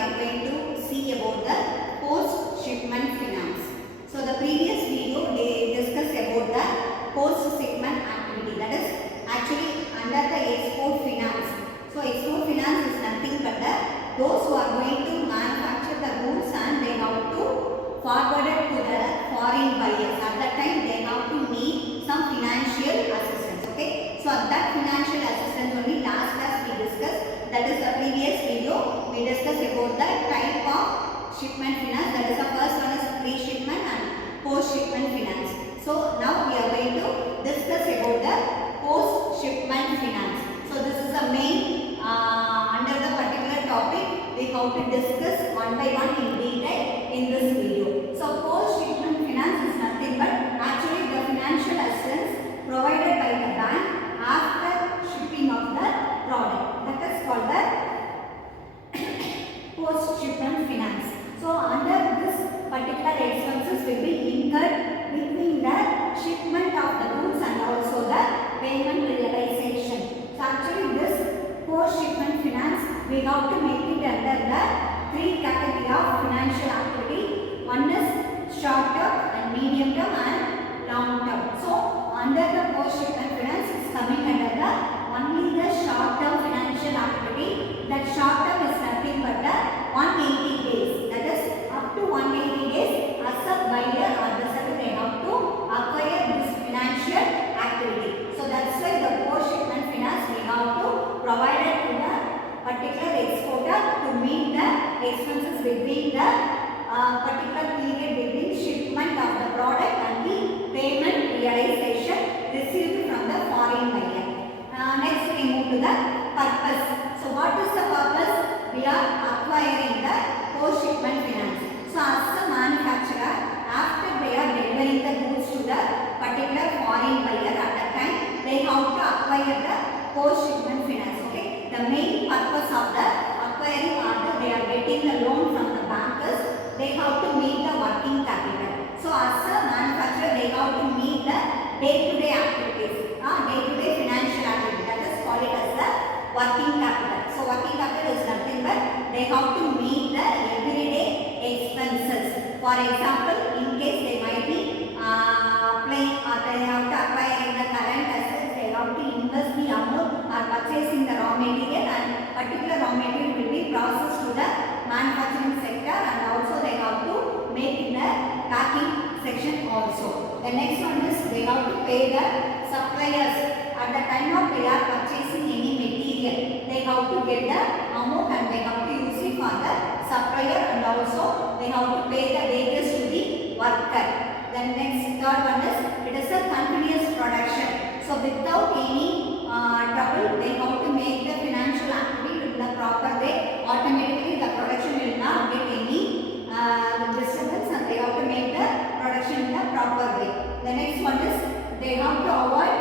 are going to see about the post-shipment finance. So the previous video they discussed about the post-shipment activity, that is actually under the export finance. So export finance is nothing but those who are going to manufacture the goods and they have to forward it to the foreign buyers. At that time they have to need some financial assistance. Okay, so that financial assistance only last class we discussed. That is the previous video we discussed about the type of shipment finance. That is the first one is pre-shipment and post-shipment finance. So now we are going to discuss about the post-shipment finance. So this is the main under the particular topic we have to discuss one by one in detail in this video. So post-shipment finance is nothing but actually the financial assistance provided by the bank after shipping of the product. That is called the post-shipment finance. So under this particular expenses will be incurred between the shipment of the goods and also the payment realization. So actually this post-shipment finance we have to make it under the three category of financial activity. One is short term and medium term and long term. So under the post-shipment finance is coming under the only the short term financial activity. That short term is nothing but the 180 days. That is up to 180 days as a buyer or the seller they have to acquire this financial activity. So that's why the post-shipment finance we have to provide it to the particular exporter to meet the expenses between the particular period between shipment of the product and the payment realization received from the foreign buyer. Next we move to the purpose. So what is the purpose? We are acquiring the post-shipment finance. So as a manufacturer, after they are delivering the goods to the particular foreign buyer at that time, they have to acquire the post-shipment finance. Okay, the main purpose of the acquiring after they are getting the loan from the bankers, they have to meet the working capital. So as a manufacturer, they have to meet the day-to-day activities, day-to-day financial activity. That is called it as the working capital. So working capital is nothing but they have to meet the everyday expenses. For example, in case they might be playing or they have to acquire the current assets, they have to invest the amount or purchasing the raw material, and particular raw material will be processed to the manufacturing sector, and also they have to make in the packing section also. The next one is they have to pay the suppliers. At the time of they are purchasing any material, they have to get the amount and they have to use it for the supplier, and also they have to pay the wages to the worker. The next third one is it is a continuous production. So without any trouble, they have to make the financial activity in the proper way. Automatically the production will not get any disturbance, and they have to make the production in the proper way. The next one is they have to avoid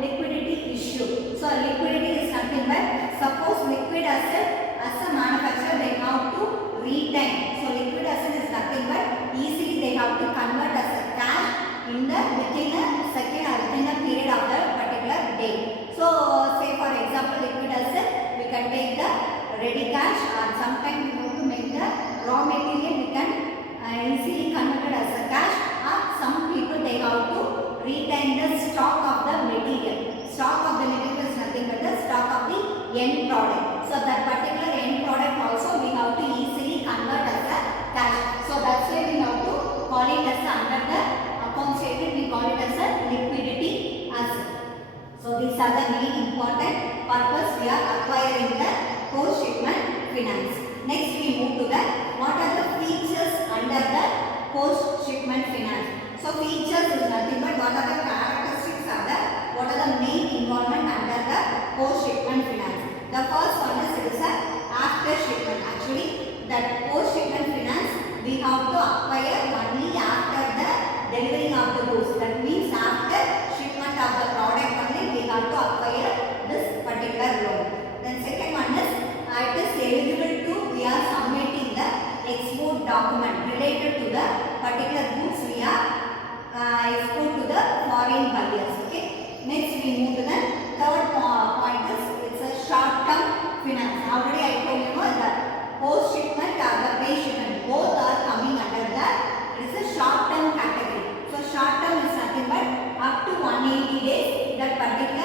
liquidity issue. So liquidity is nothing but suppose liquid asset as a manufacturer they have to retain. So liquid asset is nothing but easily they have to convert as a cash in the within a second or within a period of the particular day. So say for example liquid asset we can take the ready cash, or sometimes we have to make the raw material we can easily convert it as a cash, or some people they have to retain the stock of the material. Stock of the material is nothing but the stock of the end product. So that particular end product also we have to easily convert as a cash. So that's why we have to call it as under the account statement we call it as a liquidity asset. So these are the main important purpose we are acquiring the post-shipment finance. Next we move to the what are the features under the post-shipment finance. So features is nothing but what are the characteristics of the what are the main involvement under the post-shipment finance. The first one is it is a after shipment. Actually that post-shipment finance we have to acquire only after the delivering of the goods. That means after shipment of the product only we have to acquire this particular loan. Then second one is it is eligible to we are submitting the export document related to the particular goods we are export to the foreign buyers. Okay. Next we move to the third point is it's a short term finance. Already I told you the post shipment days that particular